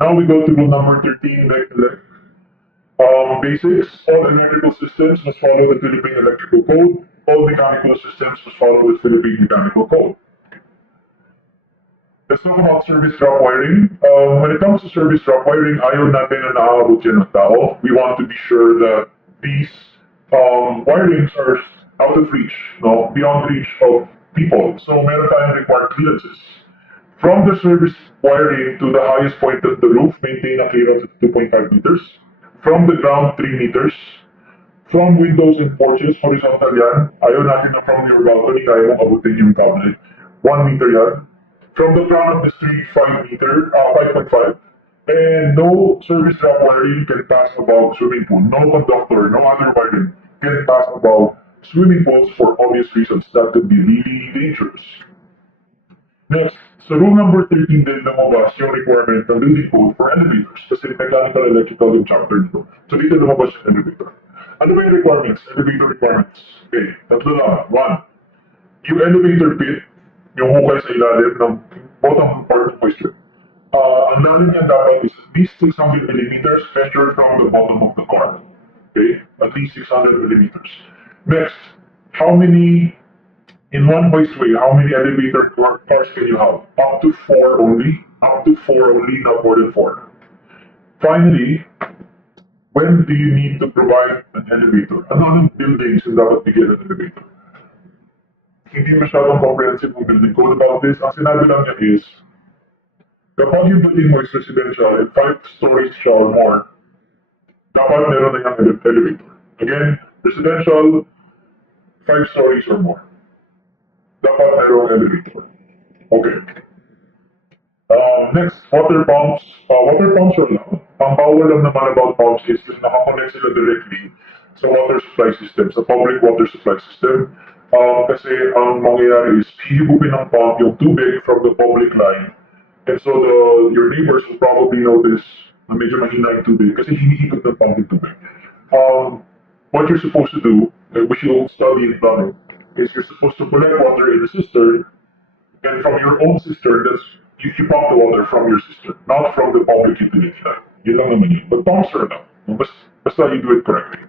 Now we go to rule number 13, elect. Basics. All electrical systems must follow the Philippine Electrical Code. All mechanical systems must follow the Philippine Mechanical Code. Let's talk about service drop wiring. When it comes to service drop wiring, ayaw natin na naaabot yan ng tao. We want to be sure that these wirings are out of reach, no, beyond reach of people. So meron tayong required clearances. From the service wiring to the highest point of the roof, maintain a clearance of 2.5 meters. From the ground, 3 meters. From windows and porches, horizontal yan. Ayaw natin na from your balcony, kaya mong abutin yung cabinet. 1 meter yan. From the front of the street, 5 meter, 5.5. And no service drop wiring can pass above swimming pool. No conductor, no other wiring can pass above swimming pools for obvious reasons. That could be really dangerous. Next, sa rule number 13 din lumabas yung requirement ng building code for elevators kasi mechanical, electrical yung chapter nito. So dito lumabas yung elevator. Ano ba yung requirements? Elevator requirements. Okay, tatlo lang. One, yung elevator pit, yung hukay sa ilalim ng bottom part ng hoist. Ang lalim niya dapat is at least 600 millimeters measured from the bottom of the car. Okay, at least 600 millimeters. Next, how many in one hoistway, how many elevator cars can you have? Up to 4 only. Up to 4 only, not more than 4. Finally, when do you need to provide an elevator? Ano ang buildings yung dapat bigyan ng elevator? Hindi masyadong comprehensive yung building code about this. Ang sinabi lang niya is, kapag yung building mo is residential and 5 stories siya or more, dapat meron na yung elevator. Again, residential, 5 stories or more. Dapat merong elevator. Okay. Next, water pumps. Water pumps are lang. Ang bawal lang naman about pumps is yung nakakonect sila directly sa water supply system, sa public water supply system. Kasi ang mangyayari is hihigupin ng pump yung tubig from the public line. And so your neighbors will probably notice na medyo mahina yung tubig kasi hinihigot ng pump yung tubig. What you're supposed to do, which you'll study in plumbing, is you're supposed to collect water in a cistern, and from your own cistern, you pump the water from your cistern, not from the public utility line. Yun lang naman yun. But pumps are enough. Basta you do it correctly.